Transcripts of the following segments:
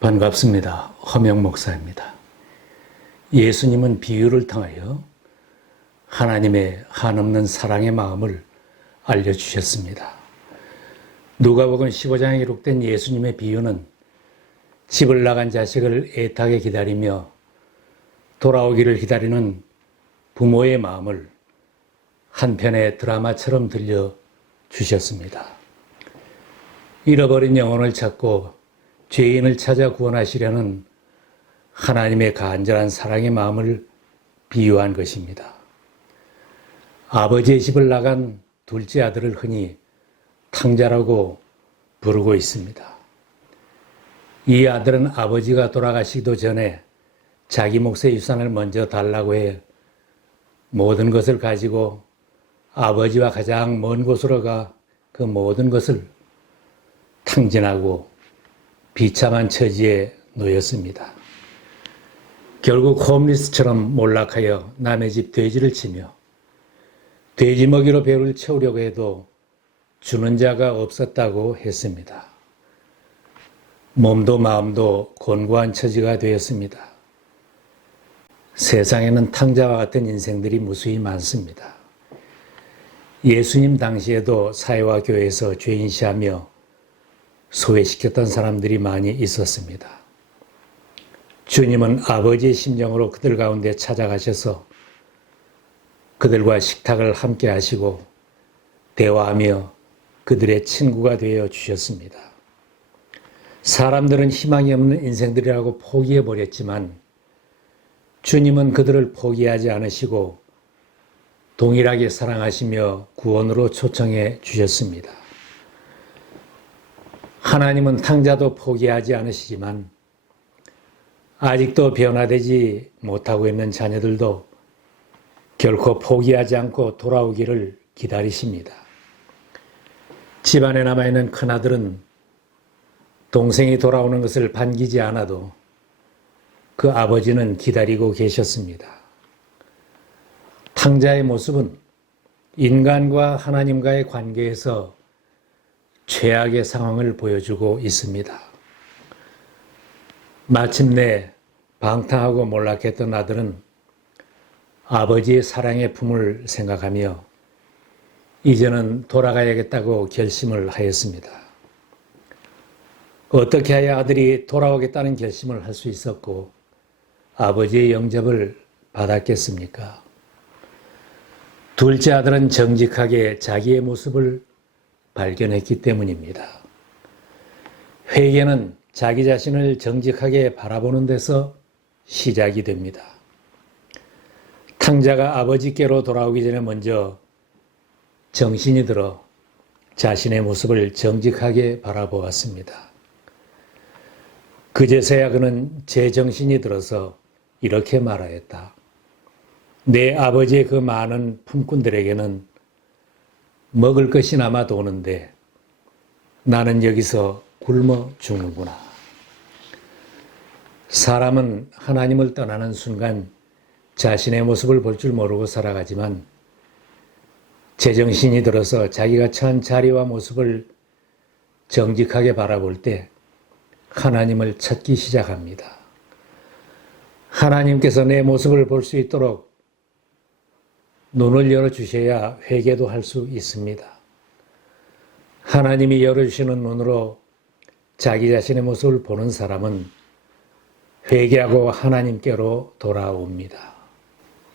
반갑습니다. 허명 목사입니다. 예수님은 비유를 통하여 하나님의 한없는 사랑의 마음을 알려주셨습니다. 누가복음 15장에 기록된 예수님의 비유는 집을 나간 자식을 애타게 기다리며 돌아오기를 기다리는 부모의 마음을 한 편의 드라마처럼 들려주셨습니다. 잃어버린 영혼을 찾고 죄인을 찾아 구원하시려는 하나님의 간절한 사랑의 마음을 비유한 것입니다. 아버지의 집을 나간 둘째 아들을 흔히 탕자라고 부르고 있습니다. 이 아들은 아버지가 돌아가시기도 전에 자기 몫의 유산을 먼저 달라고 해 모든 것을 가지고 아버지와 가장 먼 곳으로 가 그 모든 것을 탕진하고 비참한 처지에 놓였습니다. 결국 홈리스처럼 몰락하여 남의 집 돼지를 치며 돼지 먹이로 배를 채우려고 해도 주는 자가 없었다고 했습니다. 몸도 마음도 곤고한 처지가 되었습니다. 세상에는 탕자와 같은 인생들이 무수히 많습니다. 예수님 당시에도 사회와 교회에서 죄인시하며 소외시켰던 사람들이 많이 있었습니다. 주님은 아버지의 심정으로 그들 가운데 찾아가셔서 그들과 식탁을 함께 하시고 대화하며 그들의 친구가 되어 주셨습니다. 사람들은 희망이 없는 인생들이라고 포기해버렸지만 주님은 그들을 포기하지 않으시고 동일하게 사랑하시며 구원으로 초청해 주셨습니다. 하나님은 탕자도 포기하지 않으시지만 아직도 변화되지 못하고 있는 자녀들도 결코 포기하지 않고 돌아오기를 기다리십니다. 집안에 남아있는 큰아들은 동생이 돌아오는 것을 반기지 않아도 그 아버지는 기다리고 계셨습니다. 탕자의 모습은 인간과 하나님과의 관계에서 최악의 상황을 보여주고 있습니다. 마침내 방탕하고 몰락했던 아들은 아버지의 사랑의 품을 생각하며 이제는 돌아가야겠다고 결심을 하였습니다. 어떻게 해야 아들이 돌아오겠다는 결심을 할 수 있었고 아버지의 영접을 받았겠습니까? 둘째 아들은 정직하게 자기의 모습을 발견했기 때문입니다. 회개는 자기 자신을 정직하게 바라보는 데서 시작이 됩니다. 탕자가 아버지께로 돌아오기 전에 먼저 정신이 들어 자신의 모습을 정직하게 바라보았습니다. 그제서야 그는 제정신이 들어서 이렇게 말하였다. 내 아버지의 그 많은 품꾼들에게는 먹을 것이 남아 도는데 나는 여기서 굶어 죽는구나. 사람은 하나님을 떠나는 순간 자신의 모습을 볼 줄 모르고 살아가지만 제정신이 들어서 자기가 처한 자리와 모습을 정직하게 바라볼 때 하나님을 찾기 시작합니다. 하나님께서 내 모습을 볼 수 있도록 눈을 열어주셔야 회개도 할 수 있습니다. 하나님이 열어주시는 눈으로 자기 자신의 모습을 보는 사람은 회개하고 하나님께로 돌아옵니다.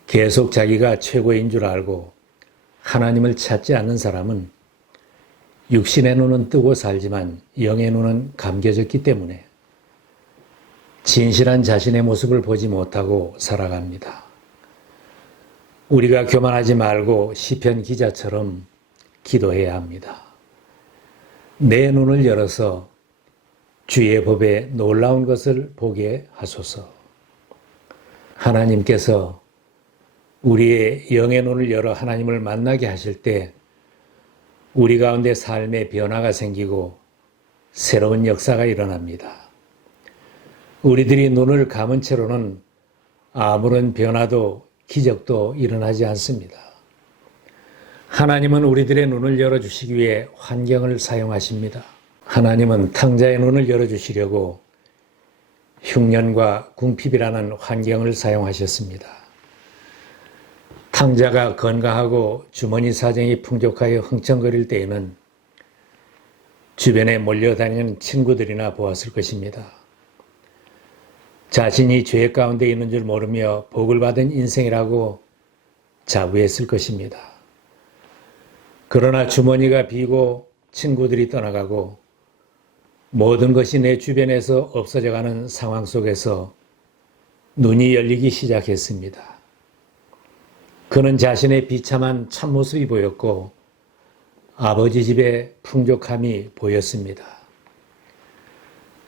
계속 자기가 최고인 줄 알고 하나님을 찾지 않는 사람은 육신의 눈은 뜨고 살지만 영의 눈은 감겨졌기 때문에 진실한 자신의 모습을 보지 못하고 살아갑니다. 우리가 교만하지 말고 시편 기자처럼 기도해야 합니다. 내 눈을 열어서 주의 법에 놀라운 것을 보게 하소서. 하나님께서 우리의 영의 눈을 열어 하나님을 만나게 하실 때 우리 가운데 삶의 변화가 생기고 새로운 역사가 일어납니다. 우리들이 눈을 감은 채로는 아무런 변화도 기적도 일어나지 않습니다. 하나님은 우리들의 눈을 열어주시기 위해 환경을 사용하십니다. 하나님은 탕자의 눈을 열어주시려고 흉년과 궁핍이라는 환경을 사용하셨습니다. 탕자가 건강하고 주머니 사정이 풍족하여 흥청거릴 때에는 주변에 몰려다니는 친구들이나 보았을 것입니다. 자신이 죄 가운데 있는 줄 모르며 복을 받은 인생이라고 자부했을 것입니다. 그러나 주머니가 비고 친구들이 떠나가고 모든 것이 내 주변에서 없어져가는 상황 속에서 눈이 열리기 시작했습니다. 그는 자신의 비참한 참모습이 보였고 아버지 집의 풍족함이 보였습니다.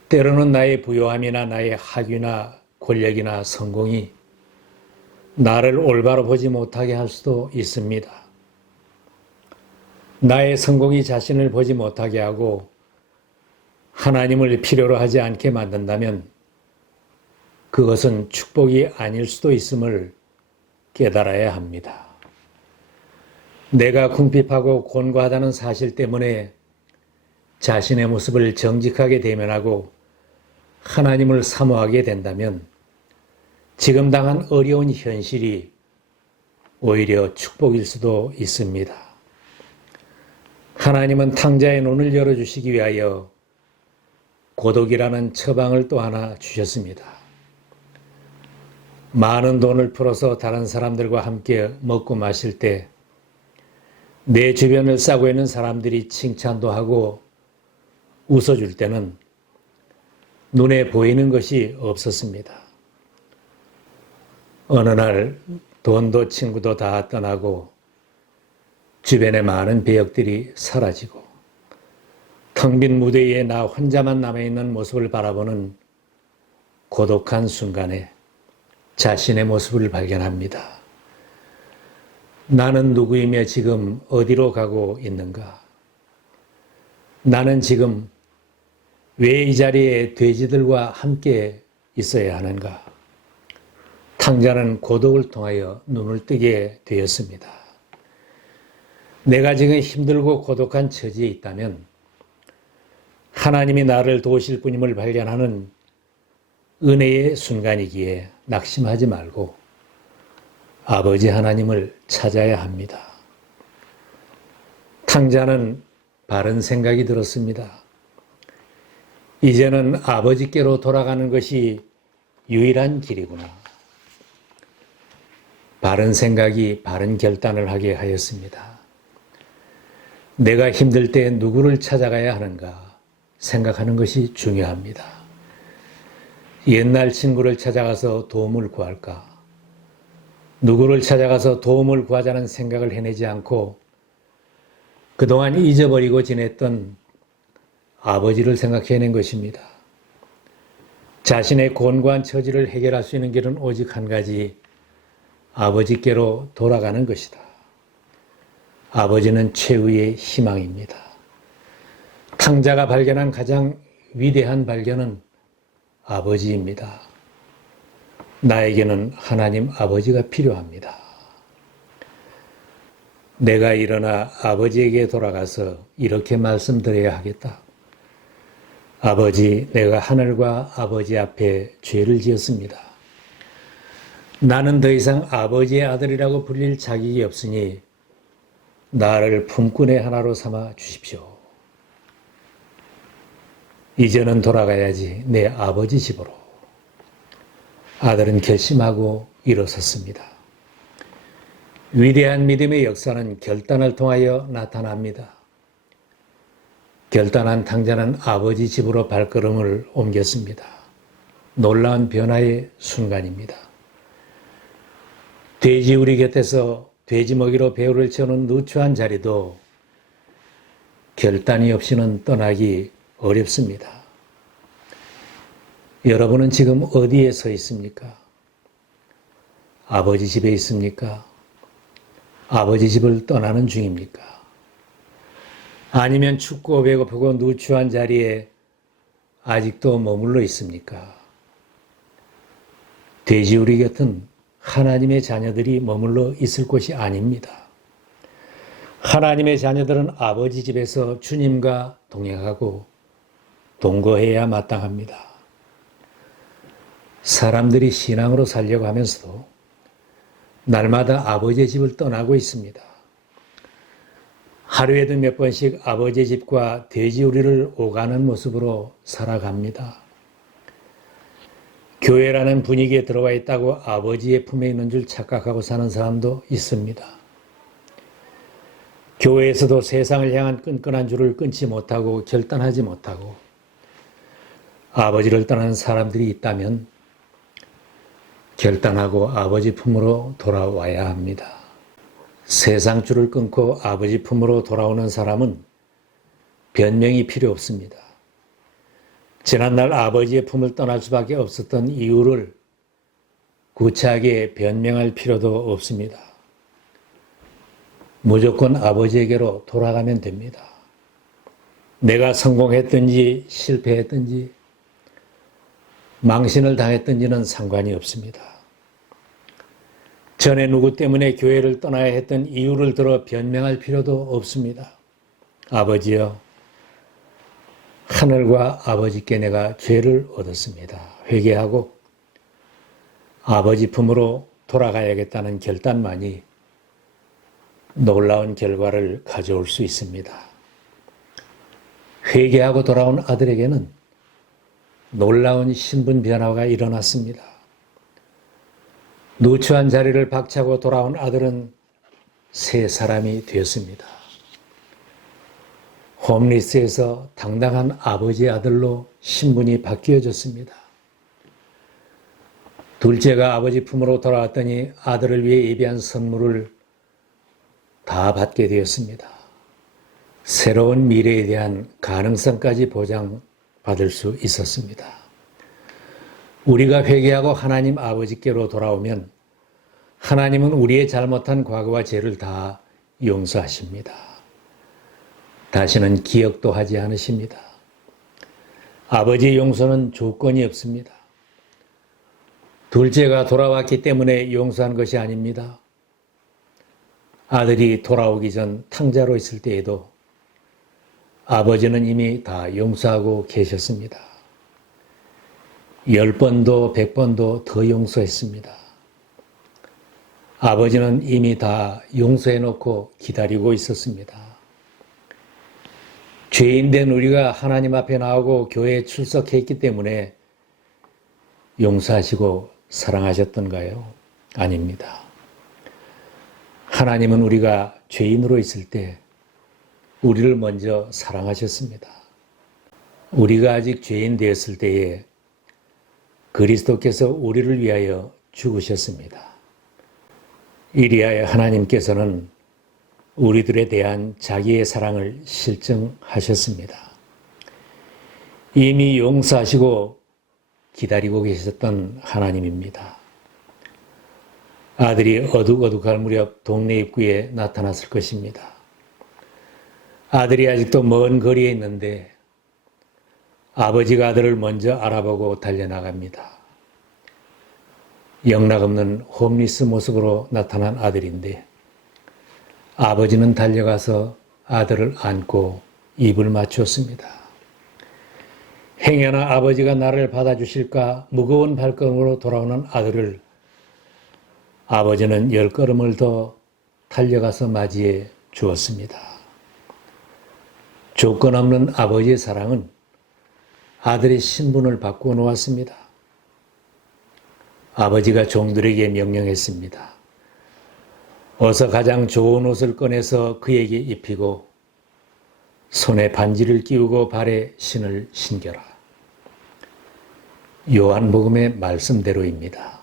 때로는 나의 부요함이나 나의 학위나 권력이나 성공이 나를 올바로 보지 못하게 할 수도 있습니다. 나의 성공이 자신을 보지 못하게 하고 하나님을 필요로 하지 않게 만든다면 그것은 축복이 아닐 수도 있음을 깨달아야 합니다. 내가 궁핍하고 곤고하다는 사실 때문에 자신의 모습을 정직하게 대면하고 하나님을 사모하게 된다면 지금 당한 어려운 현실이 오히려 축복일 수도 있습니다. 하나님은 탕자의 눈을 열어주시기 위하여 고독이라는 처방을 또 하나 주셨습니다. 많은 돈을 풀어서 다른 사람들과 함께 먹고 마실 때 내 주변을 싸고 있는 사람들이 칭찬도 하고 웃어줄 때는 눈에 보이는 것이 없었습니다. 어느 날 돈도 친구도 다 떠나고 주변의 많은 배역들이 사라지고 텅 빈 무대 위에 나 혼자만 남아있는 모습을 바라보는 고독한 순간에 자신의 모습을 발견합니다. 나는 누구이며 지금 어디로 가고 있는가? 나는 지금 왜 이 자리에 돼지들과 함께 있어야 하는가? 탕자는 고독을 통하여 눈을 뜨게 되었습니다. 내가 지금 힘들고 고독한 처지에 있다면 하나님이 나를 도우실 분임을 발견하는 은혜의 순간이기에 낙심하지 말고 아버지 하나님을 찾아야 합니다. 탕자는 바른 생각이 들었습니다. 이제는 아버지께로 돌아가는 것이 유일한 길이구나. 바른 생각이 바른 결단을 하게 하였습니다. 내가 힘들 때 누구를 찾아가야 하는가 생각하는 것이 중요합니다. 옛날 친구를 찾아가서 도움을 구할까? 누구를 찾아가서 도움을 구하자는 생각을 해내지 않고 그동안 잊어버리고 지냈던 아버지를 생각해낸 것입니다. 자신의 곤고한 처지를 해결할 수 있는 길은 오직 한 가지, 아버지께로 돌아가는 것이다. 아버지는 최후의 희망입니다. 탕자가 발견한 가장 위대한 발견은 아버지입니다. 나에게는 하나님 아버지가 필요합니다. 내가 일어나 아버지에게 돌아가서 이렇게 말씀드려야 하겠다. 아버지, 내가 하늘과 아버지 앞에 죄를 지었습니다. 나는 더 이상 아버지의 아들이라고 불릴 자격이 없으니 나를 품꾼의 하나로 삼아 주십시오. 이제는 돌아가야지 내 아버지 집으로. 아들은 결심하고 일어섰습니다. 위대한 믿음의 역사는 결단을 통하여 나타납니다. 결단한 탕자는 아버지 집으로 발걸음을 옮겼습니다. 놀라운 변화의 순간입니다. 돼지우리 곁에서 돼지 먹이로 배우를 채우는 누추한 자리도 결단이 없이는 떠나기 어렵습니다. 여러분은 지금 어디에 서 있습니까? 아버지 집에 있습니까? 아버지 집을 떠나는 중입니까? 아니면 춥고 배고프고 누추한 자리에 아직도 머물러 있습니까? 돼지우리 곁은 하나님의 자녀들이 머물러 있을 곳이 아닙니다. 하나님의 자녀들은 아버지 집에서 주님과 동행하고 동거해야 마땅합니다. 사람들이 신앙으로 살려고 하면서도 날마다 아버지의 집을 떠나고 있습니다. 하루에도 몇 번씩 아버지의 집과 돼지우리를 오가는 모습으로 살아갑니다. 교회라는 분위기에 들어와 있다고 아버지의 품에 있는 줄 착각하고 사는 사람도 있습니다. 교회에서도 세상을 향한 끈끈한 줄을 끊지 못하고 결단하지 못하고 아버지를 떠나는 사람들이 있다면 결단하고 아버지 품으로 돌아와야 합니다. 세상 줄을 끊고 아버지 품으로 돌아오는 사람은 변명이 필요 없습니다. 지난날 아버지의 품을 떠날 수밖에 없었던 이유를 구차하게 변명할 필요도 없습니다. 무조건 아버지에게로 돌아가면 됩니다. 내가 성공했든지 실패했든지 망신을 당했든지는 상관이 없습니다. 전에 누구 때문에 교회를 떠나야 했던 이유를 들어 변명할 필요도 없습니다. 아버지여, 하늘과 아버지께 내가 죄를 얻었습니다. 회개하고 아버지 품으로 돌아가야겠다는 결단만이 놀라운 결과를 가져올 수 있습니다. 회개하고 돌아온 아들에게는 놀라운 신분 변화가 일어났습니다. 누추한 자리를 박차고 돌아온 아들은 새 사람이 되었습니다. 홈리스에서 당당한 아버지의 아들로 신분이 바뀌어졌습니다. 둘째가 아버지 품으로 돌아왔더니 아들을 위해 예비한 선물을 다 받게 되었습니다. 새로운 미래에 대한 가능성까지 보장받을 수 있었습니다. 우리가 회개하고 하나님 아버지께로 돌아오면 하나님은 우리의 잘못한 과거와 죄를 다 용서하십니다. 다시는 기억도 하지 않으십니다. 아버지의 용서는 조건이 없습니다. 둘째가 돌아왔기 때문에 용서한 것이 아닙니다. 아들이 돌아오기 전 탕자로 있을 때에도 아버지는 이미 다 용서하고 계셨습니다. 10번도 100번도 더 용서했습니다. 아버지는 이미 다 용서해놓고 기다리고 있었습니다. 죄인된 우리가 하나님 앞에 나오고 교회에 출석했기 때문에 용서하시고 사랑하셨던가요? 아닙니다. 하나님은 우리가 죄인으로 있을 때 우리를 먼저 사랑하셨습니다. 우리가 아직 죄인 되었을 때에 그리스도께서 우리를 위하여 죽으셨습니다. 이리하여 하나님께서는 우리들에 대한 자기의 사랑을 실증하셨습니다. 이미 용서하시고 기다리고 계셨던 하나님입니다. 아들이 어둑어둑할 무렵 동네 입구에 나타났을 것입니다. 아들이 아직도 먼 거리에 있는데 아버지가 아들을 먼저 알아보고 달려나갑니다. 영락없는 홈리스 모습으로 나타난 아들인데 아버지는 달려가서 아들을 안고 입을 맞추었습니다. 행여나 아버지가 나를 받아주실까 무거운 발걸음으로 돌아오는 아들을 아버지는 10걸음을 더 달려가서 맞이해 주었습니다. 조건 없는 아버지의 사랑은 아들의 신분을 바꾸어 놓았습니다. 아버지가 종들에게 명령했습니다. 어서 가장 좋은 옷을 꺼내서 그에게 입히고 손에 반지를 끼우고 발에 신을 신겨라. 요한복음의 말씀대로입니다.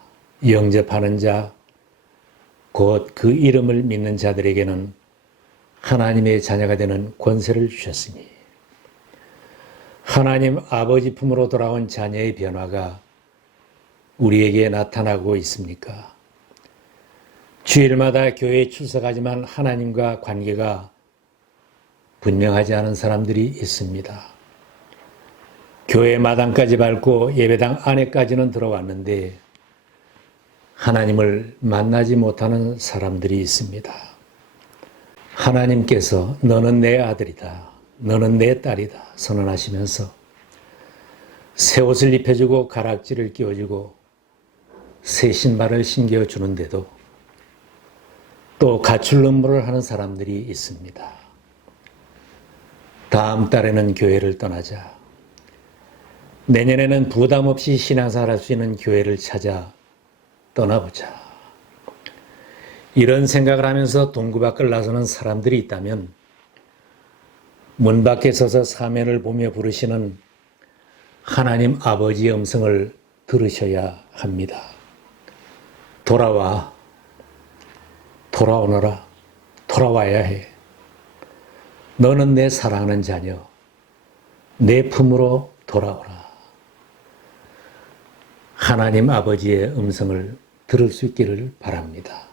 영접하는 자, 곧 그 이름을 믿는 자들에게는 하나님의 자녀가 되는 권세를 주셨으니 하나님 아버지 품으로 돌아온 자녀의 변화가 우리에게 나타나고 있습니까? 주일마다 교회에 출석하지만 하나님과 관계가 분명하지 않은 사람들이 있습니다. 교회 마당까지 밟고 예배당 안에까지는 들어왔는데 하나님을 만나지 못하는 사람들이 있습니다. 하나님께서 너는 내 아들이다, 너는 내 딸이다 선언하시면서 새 옷을 입혀주고 가락지를 끼워주고 새 신발을 신겨주는데도 또 가출 업무를 하는 사람들이 있습니다. 다음 달에는 교회를 떠나자. 내년에는 부담 없이 신앙생활할 수 있는 교회를 찾아 떠나보자. 이런 생각을 하면서 동구 밖을 나서는 사람들이 있다면 문 밖에 서서 사면을 보며 부르시는 하나님 아버지의 음성을 들으셔야 합니다. 돌아와, 돌아오너라, 돌아와야 해. 너는 내 사랑하는 자녀, 내 품으로 돌아오라. 하나님 아버지의 음성을 들을 수 있기를 바랍니다.